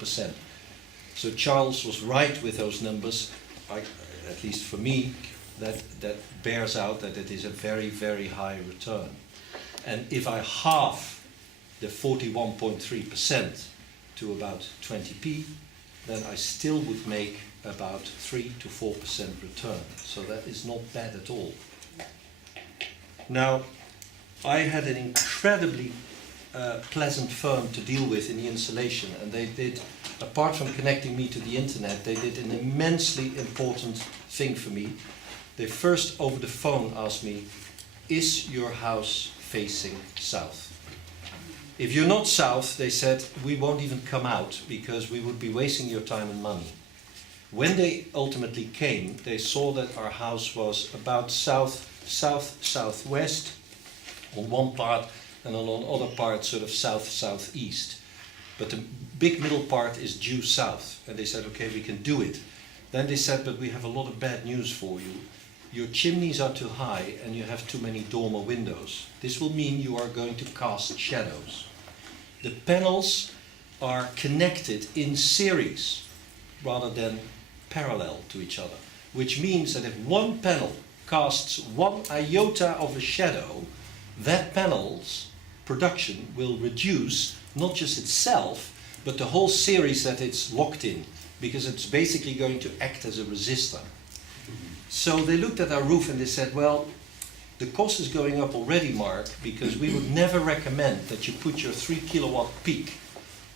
4%. So Charles was right with those numbers. At least for me, that bears out that it is a very, very high return. And if I halve the 41.3% to about 20p, then I still would make about 3 to 4% return. So that is not bad at all. Now, I had an incredibly pleasant firm to deal with in the installation, and they did, apart from connecting me to the internet, they did an immensely important thing for me. They first over the phone asked me, is your house facing south? If you're not south, they said, we won't even come out because we would be wasting your time and money. When they ultimately came, they saw that our house was about south-southwest on one part, and on other parts sort of south-southeast. But the big middle part is due south. And they said, okay, we can do it. Then they said, but we have a lot of bad news for you. Your chimneys are too high and you have too many dormer windows. This will mean you are going to cast shadows. The panels are connected in series rather than parallel to each other, which means that if one panel casts one iota of a shadow, that panel's production will reduce not just itself, but the whole series that it's locked in, because it's basically going to act as a resistor. So they looked at our roof and they said, well, the cost is going up already, Marc, because we would never recommend that you put your 3 kilowatt peak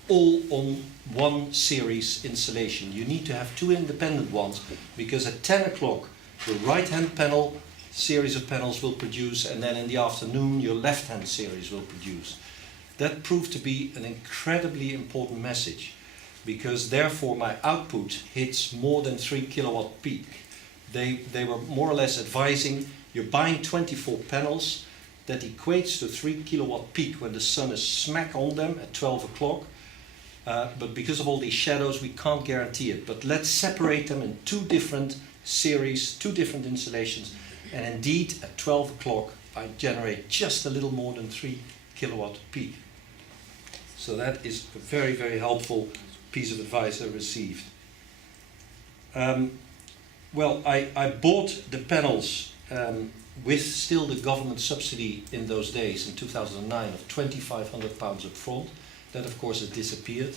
all on one series installation. You need to have two independent ones, because at 10 o'clock the right-hand panel series of panels will produce, and then in the afternoon your left-hand series will produce. That proved to be an incredibly important message, because therefore my output hits more than 3 kilowatt peak. They were more or less advising, you're buying 24 panels, that equates to 3 kilowatt peak when the sun is smack on them at 12 o'clock. But because of all these shadows, we can't guarantee it. But let's separate them in two different series, two different installations. And indeed, at 12 o'clock, I generate just a little more than 3 kilowatt peak. So that is a very, very helpful piece of advice I received. Well, I bought the panels with still the government subsidy in those days, in 2009, of £2,500 up front. That, of course, has disappeared.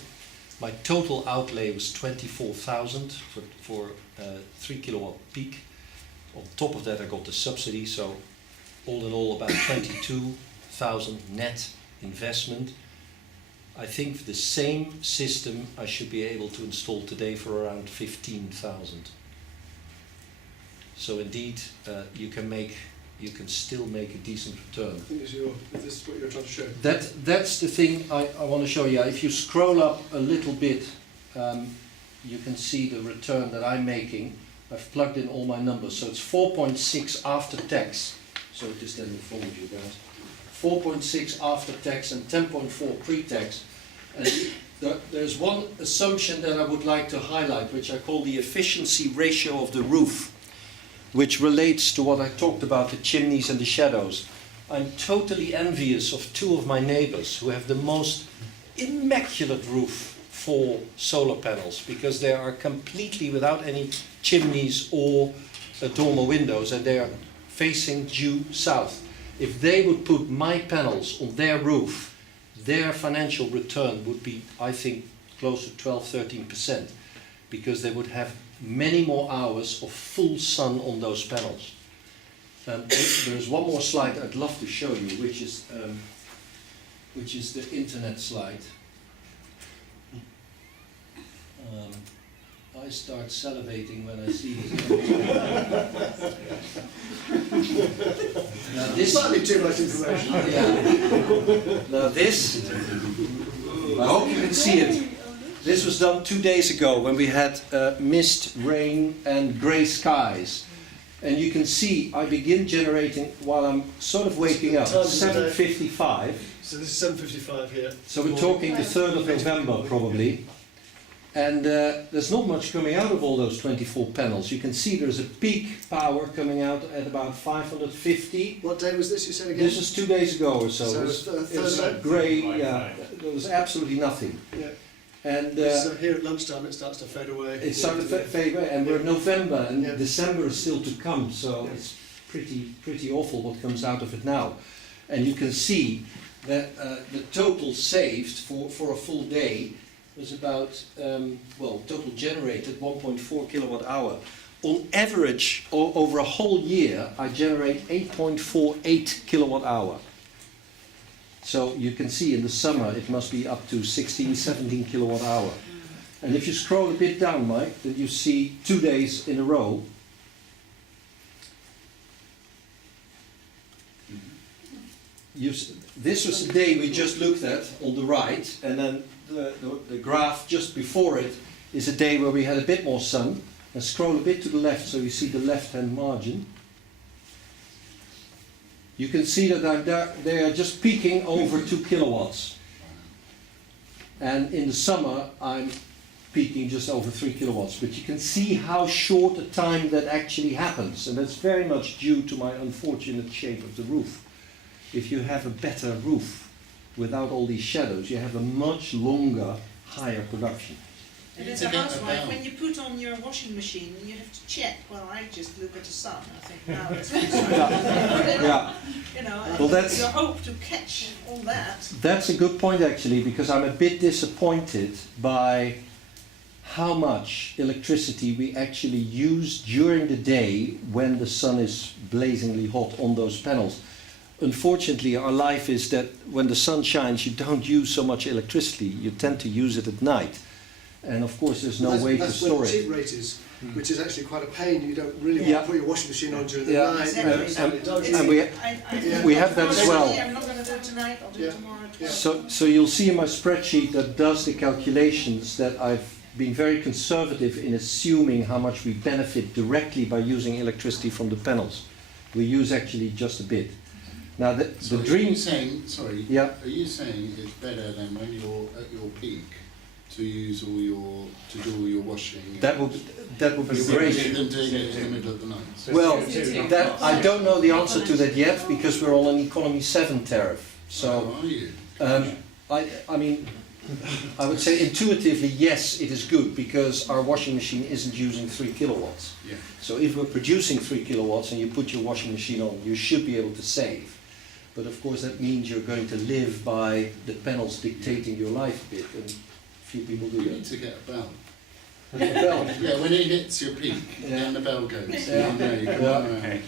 My total outlay was 24,000 for 3 kilowatt peak. On top of that, I got the subsidy, so all in all, about 22,000 net investment. I think the same system I should be able to install today for around 15,000. So indeed, you can still make a decent return. I think this is what you're trying to show. That's the thing I want to show you. If you scroll up a little bit, you can see the return that I'm making. I've plugged in all my numbers, so it's 4.6 after tax. So just then inform you guys. 4.6 after tax and 10.4 pre-tax. And there's one assumption that I would like to highlight, which I call the efficiency ratio of the roof, which relates to what I talked about, the chimneys and the shadows. I'm totally envious of two of my neighbors who have the most immaculate roof for solar panels, because they are completely without any chimneys or dormer windows, and they are facing due south. If they would put my panels on their roof, their financial return would be, I think, close to 12-13%, because they would have many more hours of full sun on those panels. There's one more slide I'd love to show you, which is the internet slide. I start salivating when I see this. Now this Slightly too much information. Yeah. Now this, I hope you can see it. This was done 2 days ago when we had mist, rain and grey skies. And you can see I begin generating while I'm sort of waking up, 7:55. So this is 7:55 here. So we're talking the 3rd of November probably. And there's not much coming out of all those 24 panels. You can see there's a peak power coming out at about 550. What day was this, you said again? This was 2 days ago or so. So it was grey, yeah, there was absolutely nothing. Yeah. And So here at lunchtime it starts to fade away. it's starting to fade away, and we're in November, and Yeah. December is still to come, so Yeah. it's pretty awful what comes out of it now. And you can see that the total saved for a full day was about, total generated 1.4 kilowatt hour. On average, over a whole year, I generate 8.48 kilowatt hour. So you can see in the summer it must be up to 16, 17 kilowatt hour. And if you scroll a bit down, Mike, then you see 2 days in a row. This was the day we just looked at on the right, and then the graph just before it is a day where we had a bit more sun. And scroll a bit to the left so you see the left-hand margin. You can see that they are just peaking over 2 kilowatts. And in the summer I'm peaking just over 3 kilowatts. But you can see how short a time that actually happens. And that's very much due to my unfortunate shape of the roof. If you have a better roof without all these shadows, you have a much longer, higher production. And as a housewife, when you put on your washing machine, you have to check. Well, I just look at the sun. I think, now it's Yeah. you know, Well, that's- you hope to catch all that. That's a good point actually, because I'm a bit disappointed by how much electricity we actually use during the day when the sun is blazingly hot on those panels. Unfortunately, our life is that when the sun shines, you don't use so much electricity. You tend to use it at night. And of course, there's no way to That's store where the it. cheap rate is, which is actually quite a pain. You don't really want Yeah. to put your washing machine on during the Yeah. night. Exactly. And we Yeah. we have that as well. I'm not going to do it tonight. I'll do Yeah. it tomorrow. Yeah. So you'll see in my spreadsheet that does the calculations that I've been very conservative in assuming how much we benefit directly by using electricity from the panels. We use actually just a bit. Now the So dream. Are you saying, sorry, Yeah. are you saying it's better than when you're at your peak to use to do all your washing? That would be great. Than doing it in the middle of the night? Well, that I don't know the answer to that yet because we're on an economy 7 tariff. So How are you? I mean, I would say intuitively yes, it is good because our washing machine isn't using 3 kilowatts. Yeah. So if we're producing 3 kilowatts and you put your washing machine on, you should be able to save. But of course that means you're going to live by the panels dictating your life a bit, and few people do You need that. to get a bell. Well, Yeah, when it hits your peak, Yeah. then the bell goes. Yeah. You know, you come Yeah. around. Okay.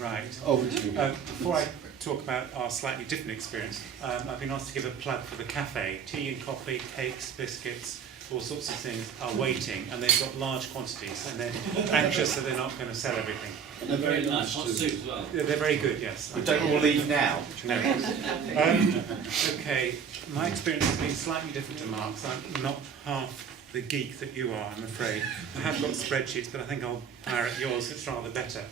Right. over to you. Before I talk about our slightly different experience, I've been asked to give a plug for the cafe. Tea and coffee, cakes, biscuits, all sorts of things are waiting, and they've got large quantities, and they're anxious that they're not going to sell everything. And they're very nice Hot too. soup as well. Yeah, they're very good, yes. We don't all leave now. No. Okay, my experience has been slightly different to Marc's. I'm not half the geek that you are, I'm afraid. I have got spreadsheets, but I think I'll pirate yours, it's rather better.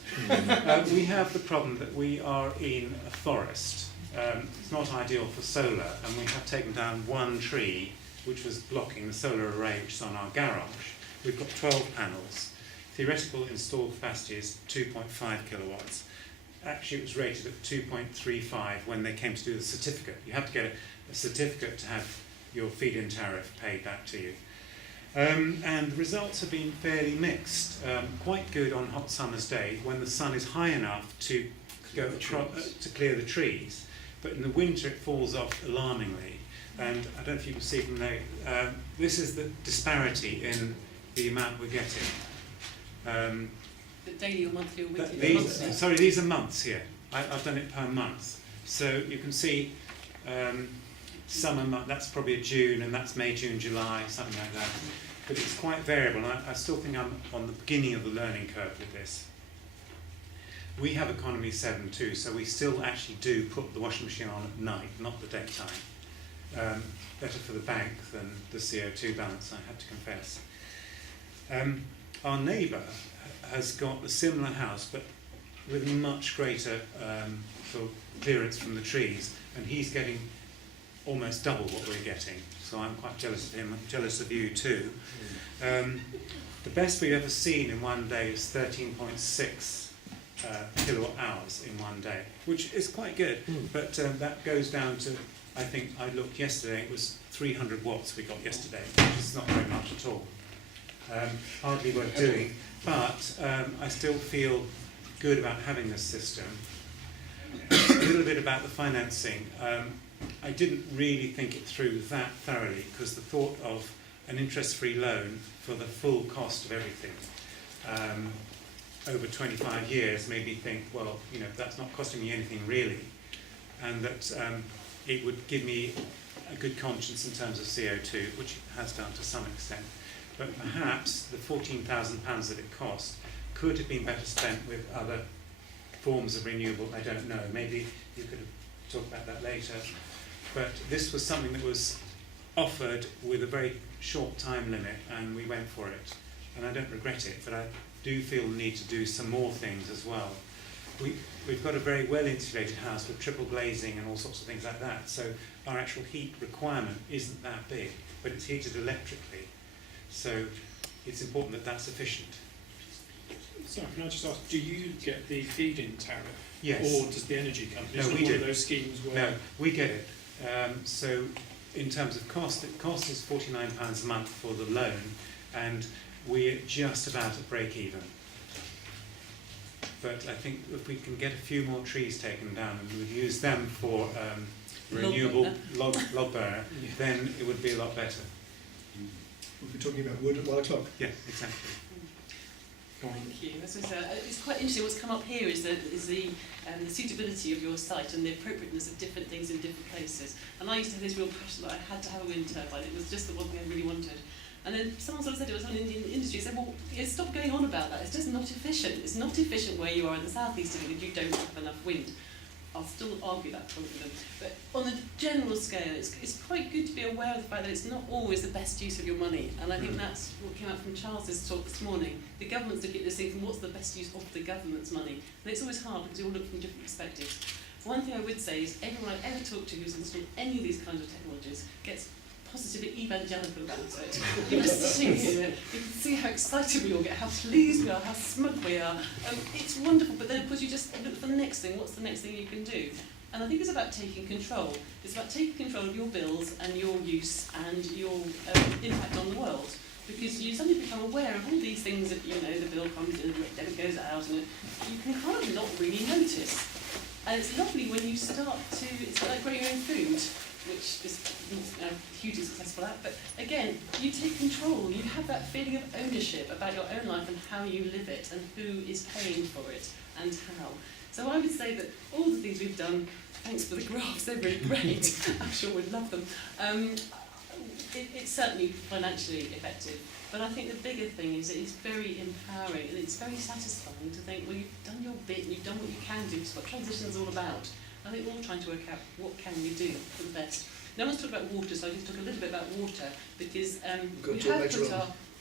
We have the problem that we are in a forest. It's not ideal for solar, and we have taken down one tree which was blocking the solar array which is on our garage. We've got 12 panels. Theoretical installed capacity is 2.5 kilowatts. Actually, it was rated at 2.35 when they came to do the certificate. You have to get a certificate to have your feed-in tariff paid back to you. And the results have been fairly mixed. Quite good on hot summer's day when the sun is high enough to go to clear the trees. But in the winter it falls off alarmingly. And I don't know if you can see from there, this is the disparity in the amount we're getting. The daily or monthly or weekly? Sorry, these are months here. I've done it per month. So you can see summer month, that's probably a June, and that's May, June, July, something like that. But it's quite variable, and I still think I'm on the beginning of the learning curve with this. We have economy 7 too, so we still actually do put the washing machine on at night, not the daytime. Better for the bank than the CO2 balance, I have to confess. Our neighbour has got a similar house, but with much greater sort of clearance from the trees, and he's getting almost double what we're getting. So I'm quite jealous of him, jealous of you too. The best we've ever seen in one day is 13.6 kilowatt hours in one day, which is quite good, but that goes down to I think I looked yesterday, it was 300 watts we got yesterday, which is not very much at all. Hardly worth doing, but I still feel good about having this system. A little bit about the financing. I didn't really think it through that thoroughly, because the thought of an interest-free loan for the full cost of everything over 25 years made me think, well, you know, that's not costing me anything really, and that it would give me a good conscience in terms of CO2, which it has done to some extent. But perhaps the £14,000 that it cost could have been better spent with other forms of renewable. I don't know. Maybe you could have talked about that later. But this was something that was offered with a very short time limit, and we went for it. And I don't regret it, but I do feel the need to do some more things as well. We've got a very well insulated house with triple glazing and all sorts of things like that, so our actual heat requirement isn't that big, but it's heated electrically. So it's important that that's efficient. Sorry, can I just ask, do you get the feed-in tariff? Yes. Or does the energy company? No, It's not we one do. of those schemes where... No, we get it. So in terms of cost, it cost us £49 a month for the loan, and we're just about at break even. But I think if we can get a few more trees taken down and we'd use them for renewable log burner, then it would be a lot better. We'll be talking about wood at 1 o'clock. Yeah, exactly. Thank you. As I said, it's quite interesting. What's come up here is the suitability of your site and the appropriateness of different things in different places. And I used to have this real passion that I had to have a wind turbine. It was just the one thing I really wanted. And then someone sort of said, it was someone in the industry, said, well, stop going on about that. It's just not efficient. It's not efficient where you are in the southeast of England. You don't have enough wind. I'll still argue that point with them. But on a general scale, it's quite good to be aware of the fact that it's not always the best use of your money. And I think that's what came out from Charles's talk this morning. The government's looking at this thing from what's the best use of the government's money. And it's always hard because you all look from different perspectives. One thing I would say is everyone I've ever talked to who's installed any of these kinds of technologies gets positively evangelical about it. You're just sitting here, you can see how excited we all get, how pleased we are, how smug we are. It's wonderful, but then of course you just look for the next thing. What's the next thing you can do? And I think it's about taking control. It's about taking control of your bills and your use and your impact on the world. Because you suddenly become aware of all these things that, you know, the bill comes in, then it goes out, and you can kind of not really notice. And it's lovely when you start to, it's like growing your own food, which is hugely successful at, but again, you take control, you have that feeling of ownership about your own life and how you live it and who is paying for it and how. So I would say that all the things we've done, thanks for the graphs, they're very great, I'm sure we'd love them, it's certainly financially effective, but I think the bigger thing is it's very empowering and it's very satisfying to think, well, you've done your bit and you've done what you can do, it's what transition is all about. I think we're all trying to work out what can we do for the best. No one's talked about water, so I just talk a little bit about water because we have put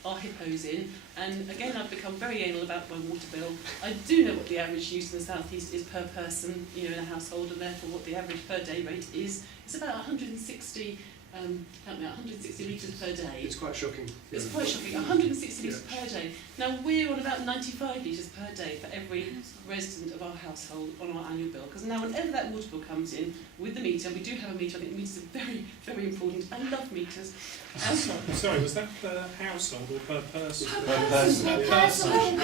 our hippos in, and again I've become very anal about my water bill. I do know what the average use in the southeast is per person, you know, in a household, and therefore what the average per day rate is. It's about 160. 160 litres per day. It's quite shocking. It's quite shocking, 160 litres per day. Now we're on about 95 litres per day for every resident of our household on our annual bill. Because now whenever that water bill comes in with the meter, and we do have a meter, I think meters are very, very important. I love meters. Sorry, was that per household or per person? Per person. Per household.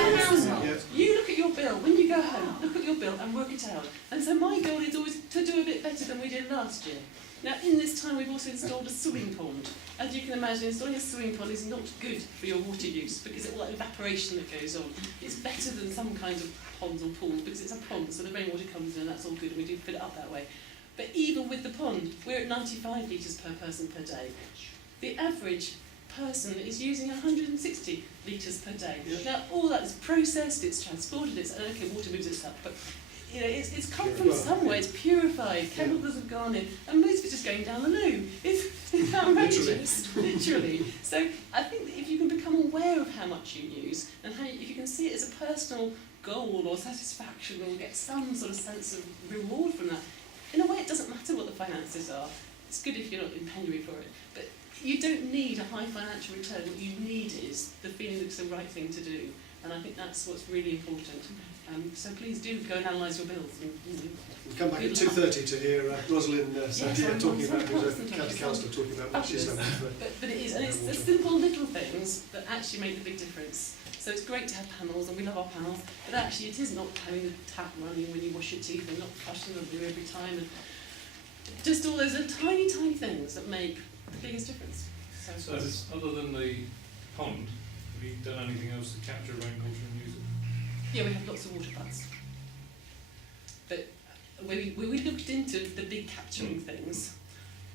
Yeah. You look at your bill, when you go home, look at your bill and work it out. And so my goal is always to do a bit better than we did last year. Now, in this time, we've also installed a swimming pond. As you can imagine, installing a swimming pond is not good for your water use because it's all that evaporation that goes on. It's better than some kinds of ponds or pools because it's a pond, so the rainwater comes in and that's all good, and we do fill it up that way. But even with the pond, we're at 95 litres per person per day. The average person is using 160 litres per day. Now, all that is processed, it's transported, it's okay, water moves itself, but you know, it's come from somewhere, it's purified, chemicals have gone in, and most of it's just going down the loo. It's outrageous, literally. So I think that if you can become aware of how much you use, and how if you can see it as a personal goal or satisfaction, or get some sort of sense of reward from that, in a way it doesn't matter what the finances are. It's good if you're not in penury for it, but you don't need a high financial return. What you need is the feeling that it's the right thing to do. And I think that's what's really important. So please do go and analyse your bills. And, We'll come back at 2:30 to hear Rosalind Santiago talking about, who's a county councillor, talking about what she's done. But it is, and it's the simple little things that actually make the big difference. So it's great to have panels, and we love our panels, but actually it is not having the tap running when you wash your teeth and not flushing them every time. And just all those little tiny, tiny things that make the biggest difference. So other than the pond, have you done anything else to capture rainwater and use it? Yeah, we have lots of water buds. But we looked into the big capturing things,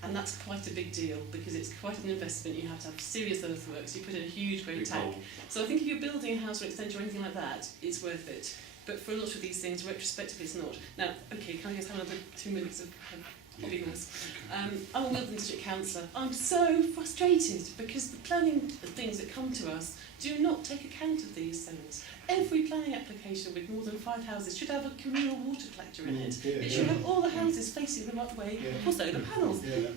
and that's quite a big deal because it's quite an investment. You have to have serious earthworks. You put in a huge great tank. So I think if you're building a house or extension or anything like that, it's worth it. But for a lot of these things, retrospectively, it's not. Now, okay, can I just have another 2 minutes of hobbiness? I'm a Wilton District Councillor. I'm so frustrated because the planning things that come to us do not take account of these things. Every planning application with more than 5 houses should have a communal water collector in it. It should have all the houses facing the right way for solar panels. They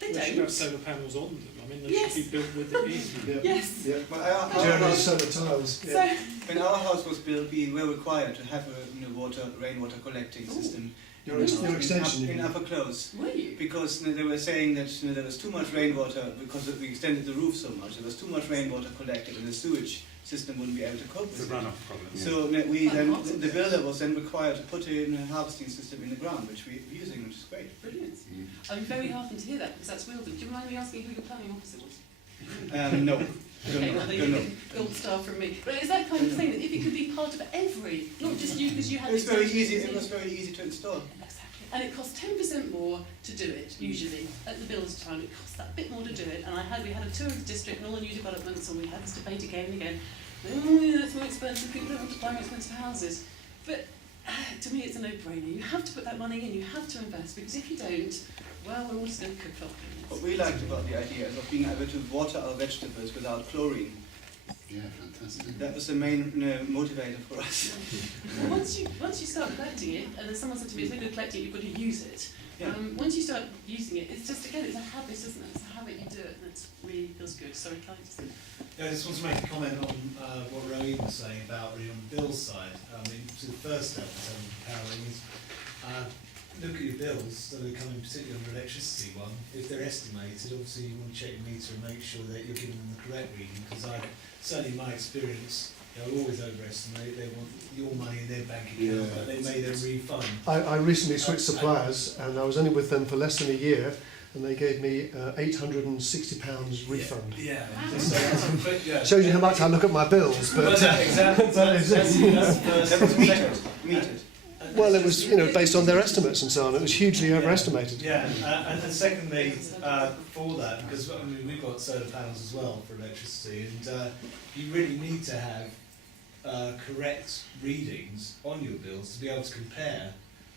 They should don't. have solar panels on them. I mean, they Yes. should be built with it in. Yes. Yeah. But our Generally house, solar tiles. So, Yeah. when our house was built, we were required to have a rainwater collecting system Your extension. in upper close. were you? Because they were saying that there was too much rainwater because we extended the roof so much. There was too much rainwater collected, and the sewage system wouldn't be able to cope It's a with it. runoff problem. So the builder was then required to put in a harvesting system in the ground, which we're using, which is great. Brilliant. I'm very heartened to hear that because that's Wilton. Do you mind me asking who your planning officer was? No. Okay, well, then you can gold star from me. But it's that kind of thing that if it could be part of every, not just you because you had. It was very extensions easy. in- It was very easy to install. Exactly. And it costs 10% more to do it, usually. At the builder's time, it costs that bit more to do it. And we had a tour of the district and all the new developments, and we had this debate again and again. Oh, yeah, it's more expensive, people don't want to buy more expensive houses. But to me, it's a no-brainer. You have to put that money in, you have to invest, because if you don't, well, we're all just going to cook up. What we liked about the idea is of being able to water our vegetables without chlorine. Yeah, fantastic. That was the main motivator for us. Well, once you start collecting it, and then someone said to me, it's no good collecting it, you've got to use it. Yeah. Once you start using it, it's just, again, it's a habit, isn't it? It's a habit, you do it, and it really feels good. Sorry, can I just... Yeah, I just want to make a comment on what Rowena was saying about really on Bill's side. I mean, so the first step in terms of powering is look at your bills, so they're coming particularly on the electricity one. If they're estimated, obviously you want to check your meter and make sure that you're giving them the correct reading, because certainly in my experience, they'll always overestimate. They want your money in their bank account, but they may then refund. I recently switched suppliers, and I was only with them for less than a year, and they gave me £860 refund. Yeah. So that's a quick, yeah. Shows you how much I look at my bills, but exactly. That's the first That was step. metered. well, it was based on their estimates and so on. It was hugely overestimated. Yeah, and secondly, for that, because I mean, we've got solar panels as well for electricity, and you really need to have correct readings on your bills to be able to compare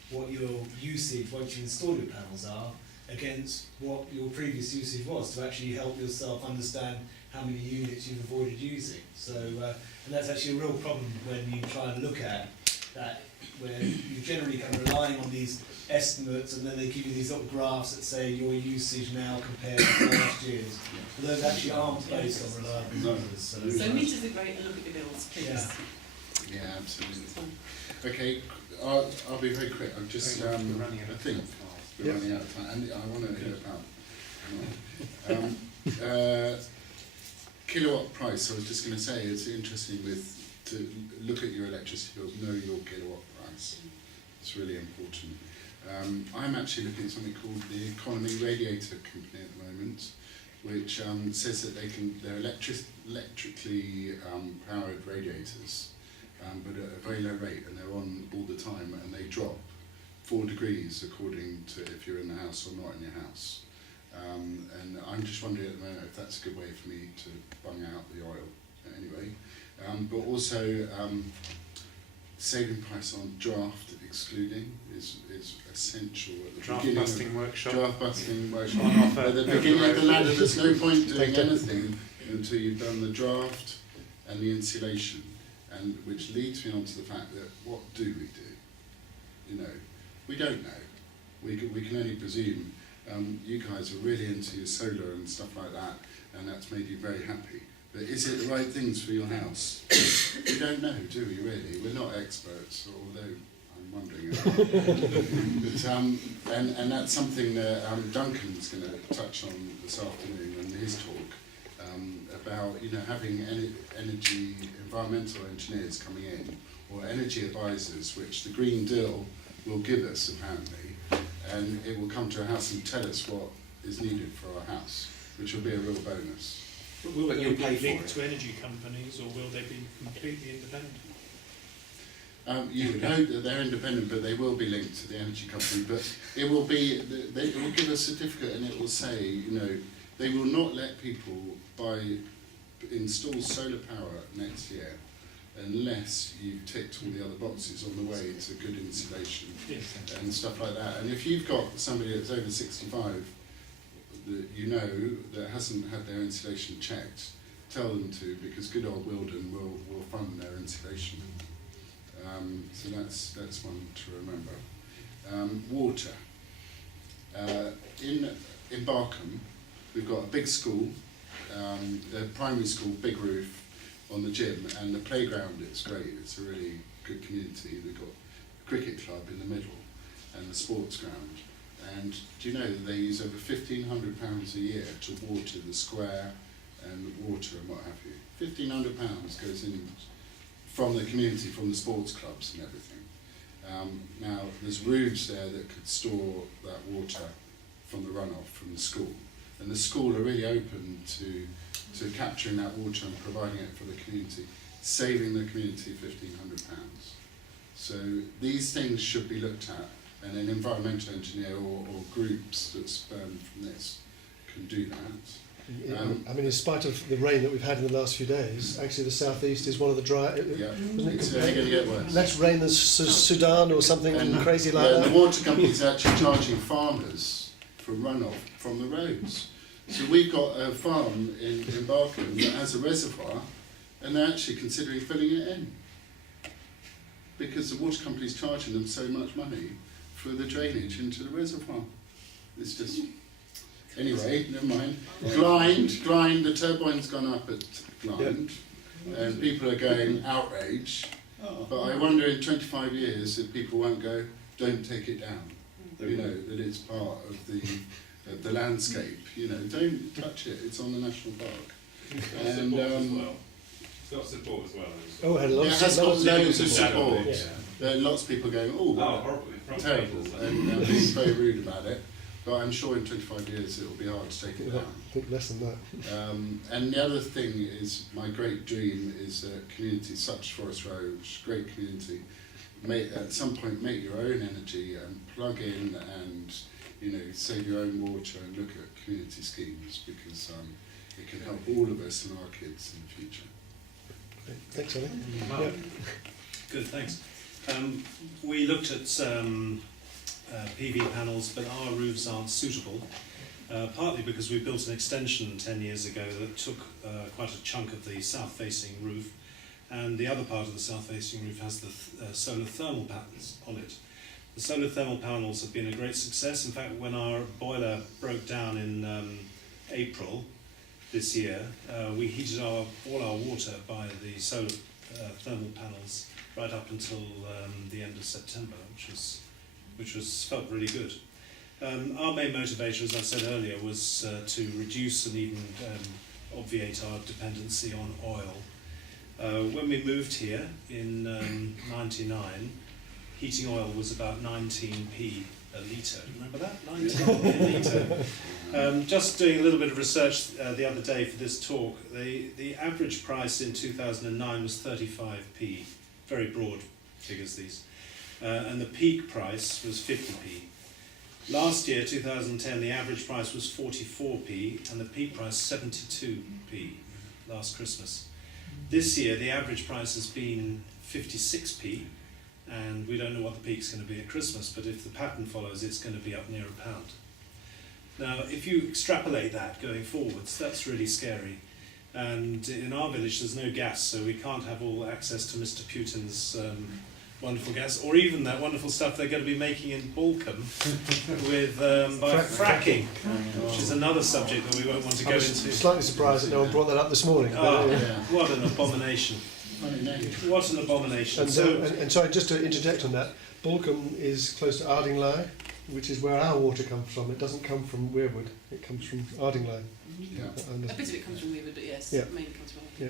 what your usage once you install your panels are against what your previous usage was, to actually help yourself understand how many units you've avoided using. So, and that's actually a real problem when you try and look at that, where you're generally kind of relying on these estimates, and then they give you these little graphs that say your usage now compared to last year's. But those actually aren't based on reliable numbers. So meters are great, and look at your bills, please. Yeah. Yeah, absolutely. It's fine. Okay, I'll be very quick. I'm just, I think we're running out of time, and I want to hear about kilowatt price. I was just going to say it's interesting to look at your electricity bills, know your kilowatt price. It's really important. I'm actually looking at something called the Economy Radiator Company at the moment, which says that they're electrically powered radiators, but at a very low rate, and they're on all the time, and they drop 4 degrees according to if you're in the house or not in your house. And I'm just wondering at the moment if that's a good way for me to bung out the oil anyway. But also saving price on draft excluding is essential at the Draft beginning. busting workshop. Draft busting workshop. On offer. At the beginning of the ladder, there's no point doing anything until you've done the draft and the insulation, and which leads me on to the fact that what do we do? You know, we don't know. We can only presume. You guys are really into your solar and stuff like that, and that's made you very happy. But is it the right things for your house? We don't know, do we, really? We're not experts, although I'm wondering. But, and that's something that Duncan's going to touch on this afternoon in his talk, about having energy, environmental engineers coming in, or energy advisors, which the Green Deal will give us, apparently, and it will come to our house and tell us what is needed for our house, which will be a real bonus. But will But they you'll be pay for linked it. to energy companies, or will they be completely independent? You know that they're independent, but they will be linked to the energy company. But it will be, it will give a certificate, and it will say, they will not let people install solar power next year unless you've ticked all the other boxes on the way to good insulation and stuff like that. And if you've got somebody that's over 65 that that hasn't had their insulation checked, tell them to, because good old Wilden will fund their insulation. So that's one to remember. Water. In Barkham, we've got a big school, a primary school, big roof on the gym, and the playground, it's great. It's a really good community. We've got a cricket club in the middle and the sports ground. And do you know that they use over £1,500 a year to water the square and water and what have you? £1,500 goes in from the community, from the sports clubs and everything. Now, there's roofs there that could store that water from the runoff from the school. And the school are really open to capturing that water and providing it for the community, saving the community £1,500. So these things should be looked at, and an environmental engineer or groups that spurn from this can do that. I mean, in spite of the rain that we've had in the last few days, actually the southeast is one of the dry. Yeah, it's only going to get worse. Less rain than Sudan or something crazy like And that. the water companies are actually charging farmers for runoff from the roads. So we've got a farm in Barkham that has a reservoir, and they're actually considering filling it in, because the water company's charging them so much money for the drainage into the reservoir. It's just... Anyway, never mind. Glynde, the turbine's gone up at Glynde, and people are going, outrage. But I wonder in 25 years if people won't go, don't take it down. That it's part of the landscape. Don't touch it. It's on the national park. And It's got support as well. Oh, it had it has got loads of support. Yeah. There are lots of people going, horrible, terrible, and being very rude about it. But I'm sure in 25 years it will be hard to take it down. I think less than that. And the other thing is, my great dream is a community such Forest Road, great community. At some point, make your own energy and plug in, and save your own water and look at community schemes, because it can help all of us and our kids in the future. Okay. Thanks, Ollie. Marc. Good, thanks. We looked at PV panels, but our roofs aren't suitable, partly because we built an extension 10 years ago that took quite a chunk of the south-facing roof, and the other part of the south-facing roof has the solar thermal panels on it. The solar thermal panels have been a great success. In fact, when our boiler broke down in April this year, we heated all our water by the solar thermal panels right up until the end of September, which was felt really good. Our main motivator, as I said earlier, was to reduce and even obviate our dependency on oil. When we moved here in '99, heating oil was about 19p a litre. Remember that? 19p a litre. Just doing a little bit of research the other day for this talk, the average price in 2009 was 35p. Very broad figures these. And the peak price was 50p. Last year, 2010, the average price was 44p and the peak price 72p last Christmas. This year, the average price has been 56p, and we don't know what the peak's going to be at Christmas, but if the pattern follows, it's going to be up near £1. Now, if you extrapolate that going forwards, that's really scary. And in our village, there's no gas, so we can't have all access to Mr. Putin's wonderful gas, or even that wonderful stuff they're going to be making in Balcombe with by fracking, which is another subject that we won't want to go I was into. slightly surprised that no one brought that up this morning. Oh, but, what an abomination! What an abomination! And sorry, just to interject on that, Balcombe is close to Ardingly, which is where our water comes from. It doesn't come from Weirwood, it comes from Ardingly. Yeah. A bit of it comes from Weaver, but yes, Yeah. it mainly comes from Yeah.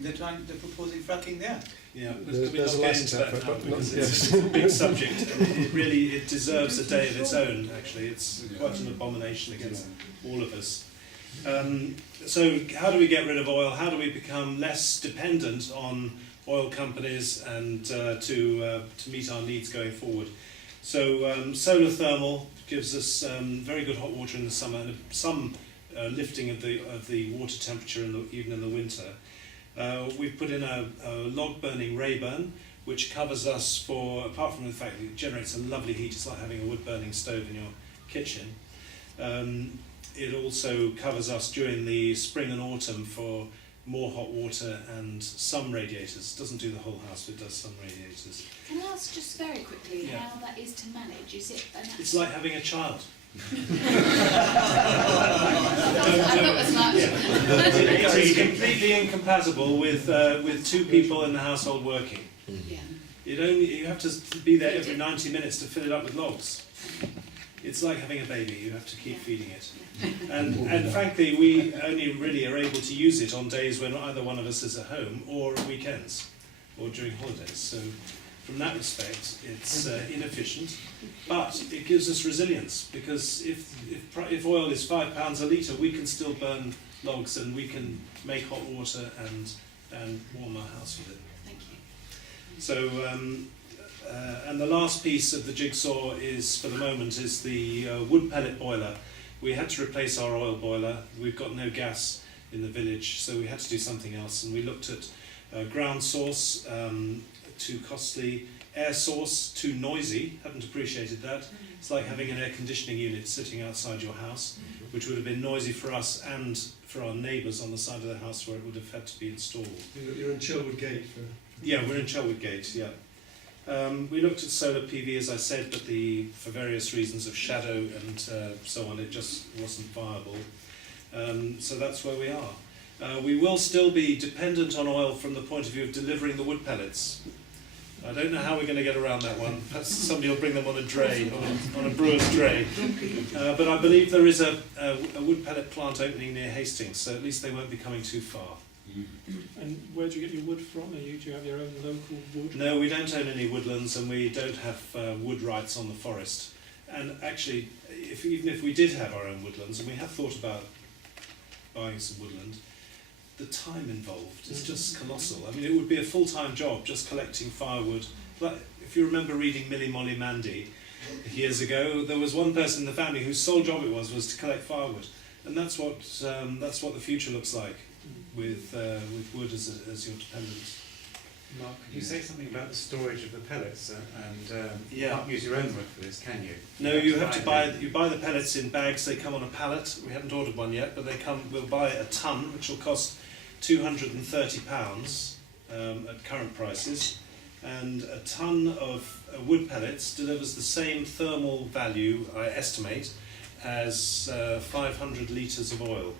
They're proposing fracking there. Yeah, There's a license out for it, but not, because yes. it's a big subject. It really deserves a day of its own. Actually, it's quite an abomination against all of us. So, how do we get rid of oil? How do we become less dependent on oil companies and to meet our needs going forward? So, solar thermal gives us very good hot water in the summer and some lifting of the water temperature even in the winter. We've put in a log burning Rayburn, which covers us for, apart from the fact that it generates a lovely heat, it's like having a wood burning stove in your kitchen. It also covers us during the spring and autumn for more hot water and some radiators. It doesn't do the whole house, but it does some radiators. Can I ask just very quickly Yeah. how that is to manage? Is it an It's like having a child. It's completely incompatible with two people in the household working. Yeah. You have to be there every 90 minutes to fill it up with logs. It's like having a baby, you have to keep feeding it. And frankly, we only really are able to use it on days when either one of us is at home or at weekends or during holidays. So from that respect, it's inefficient, but it gives us resilience, because if oil is £5 a litre, we can still burn logs and we can make hot water and warm our house with it. Thank you. So, and the last piece of the jigsaw is, for the moment, is the wood pellet boiler. We had to replace our oil boiler. We've got no gas in the village, so we had to do something else. And we looked at ground source, too costly, air source, too noisy. Haven't appreciated that. It's like having an air conditioning unit sitting outside your house, which would have been noisy for us and for our neighbours on the side of the house where it would have had to be installed. You're in Chilwood Gate. Yeah, we're in Chilwood Gate, yeah. We looked at solar PV, as I said, but for various reasons of shadow and so on, it just wasn't viable. So that's where we are. We will still be dependent on oil from the point of view of delivering the wood pellets. I don't know how we're going to get around that one. Perhaps somebody will bring them on a dray, on a brewer's dray. But I believe there is a wood pellet plant opening near Hastings, so at least they won't be coming too far. And where do you get your wood from? Do you have your own local wood? No, we don't own any woodlands, and we don't have wood rights on the forest. And actually, even if we did have our own woodlands, and we have thought about buying some woodland, the time involved is just colossal. I mean, it would be a full-time job just collecting firewood. But if you remember reading Millie Molly Mandy years ago, there was one person in the family whose sole job it was to collect firewood, and that's what the future looks like with wood as your dependence. Marc, can you say something about the storage of the pellets and you Yeah. can't use your own wood for this, can you? No, you have to buy. You buy the pellets in bags. They come on a pallet. We haven't ordered one yet, but they come. We'll buy a ton, which will cost £230 at current prices, and a ton of wood pellets delivers the same thermal value, I estimate, as 500 litres of oil.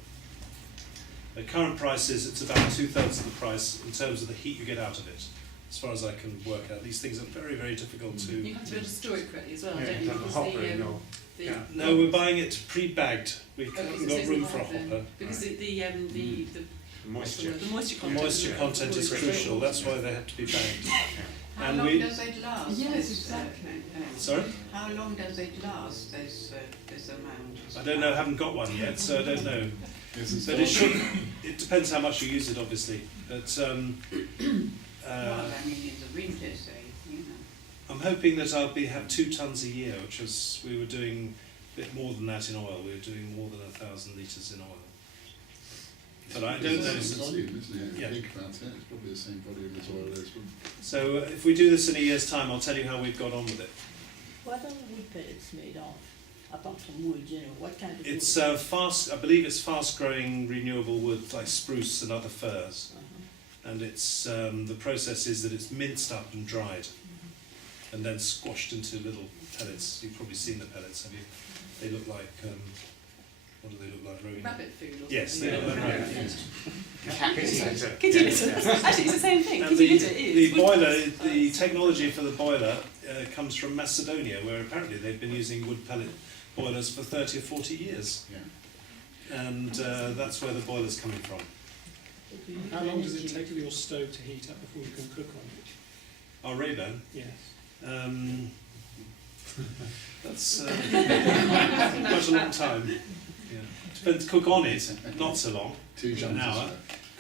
At current prices, it's about 2/3 of the price in terms of the heat you get out of it. As far as I can work out, these things are very, very difficult to. You have to be able to store it correctly as well, Yeah, don't you you? have a Because hopper in your- the yeah. No, we're buying it pre-bagged. We Okay, haven't so got it's room not for a then. hopper. Because the Moisture. the moisture The content. moisture content is crucial. That's why they have to be bagged. How And long we- does it last? Yes, this, exactly. Sorry? How long does it last, this amount? I don't know. I haven't got one yet, so I don't know. But it should. It depends how much you use it, obviously. But Well, I mean, in the winter, say, you know. I'm hoping that I'll have 2 tons a year, which was we were doing a bit more than that in oil. We were doing more than 1,000 litres in oil. But I don't know. It's the same volume, isn't it? If Yeah. you think about it, it's probably the same volume as oil is. So if we do this in a year's time, I'll tell you how we've got on with it. What are wood pellets made of? Apart from wood, you know, what kind of It's wood? I believe it's fast-growing renewable wood like spruce and other firs. Uh-huh. And it's the process is that it's minced up and dried. and then squashed into little pellets. You've probably seen the pellets, have you? They look like, what do they look like, Rowena? Rabbit food or Yes, something. they look like Yeah. rabbit food. Kitty litter. Kitty Yeah. litter. Actually, it's the same thing. And Kitty the, litter is. the Wood boiler, pellets. the technology for the boiler comes from Macedonia, where apparently they've been using wood pellet boilers for 30 or 40 years. Yeah. And that's where the boiler's coming from. How long does it take for your stove to heat up before you can cook on it? Our Ray-Ban, Yes. that's quite a long time. Yeah. Depends, cook on it, not so long, an hour.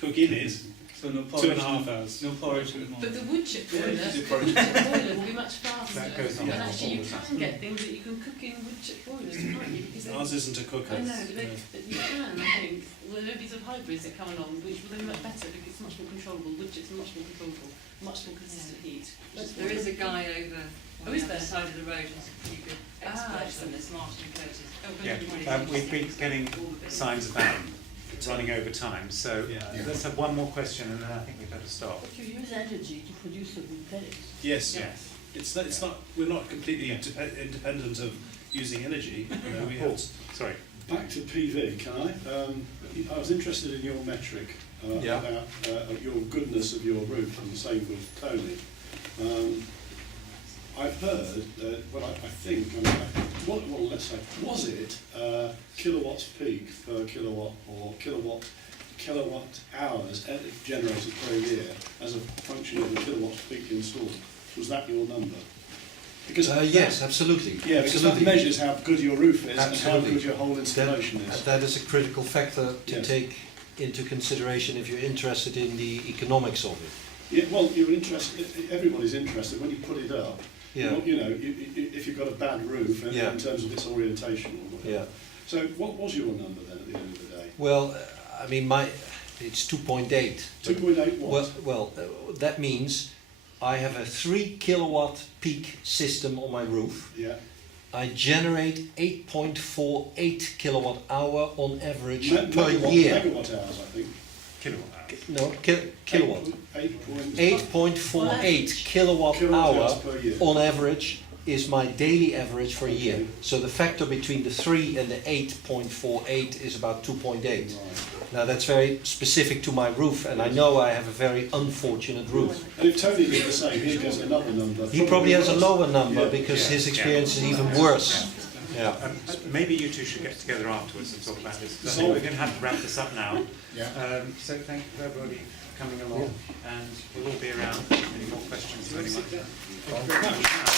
Cook in it, So no porridge. 2.5 hours. No porridge at the moment. But the wood chip boiler, Yeah, the porridge. wood chip boiler will be much faster. That goes on and all actually, you the time. can get things that you can cook in wood chip boilers, can't you? Because they- Ours isn't a cooker. I know, but No. you can, I think. Well, there will be some hybrids that come along, which will be much better because it's much more controllable. Wood chips are much more controllable, much more consistent heat. There is a guy over Oh, on is the other there? side of the road who's a pretty good expert on this, Martin Curtis. Yeah, we've been getting signs about running over time, so Yeah. let's have one more question and then I think we've got to stop. But you use energy to produce the wood pellets. Yes, Yes. it's not, we're not completely independent of using energy. You know, we have Sorry. Back to PV, can I? I was interested in your metric Yeah. about your goodness of your roof, and the same with Tony. I've heard that, well, I think, well, let's say, was it kilowatts peak per kilowatt or kilowatt hours generated per year as a function of the kilowatts peak installed? Was that your number? Because yes, absolutely. Yeah, because that absolutely. measures how good your roof is Absolutely. and how good your whole installation is. That is a critical factor to Yes. take into consideration if you're interested in the economics of it. Yeah, well, you're interested. Everybody's interested when you put it up. Yeah. You know, if you've got a bad roof in, Yeah. in terms of its orientation or whatever. Yeah. So, what was your number then at the end of the day? Well, I mean, it's 2.8. 2.8 what? Well, that means I have a 3 kilowatt peak system on my roof. Yeah. I generate 8.48 kilowatt hour on average per Megawatt, year. Megawatt hours, I think. Kilowatt hours. No, kilowatt. 8.48 8.48 kilowatt kilowatt hours hour per year. on average is my daily average for a year. Okay. So the factor between the 3 and the 8.48 is about 2.8. Right. Now that's very specific to my roof, and I know I have a very unfortunate roof. And if Tony did the same, he'd get another number. He probably has a worse. lower number Yeah. because Yeah. his experience is even worse. Yeah. Maybe you two should get together afterwards and talk about this. 'Cause I So- think we're going to have to wrap this up now. Yeah. So thank you for everybody coming along, and we'll all be around. Any more questions for anyone? Thank you very much.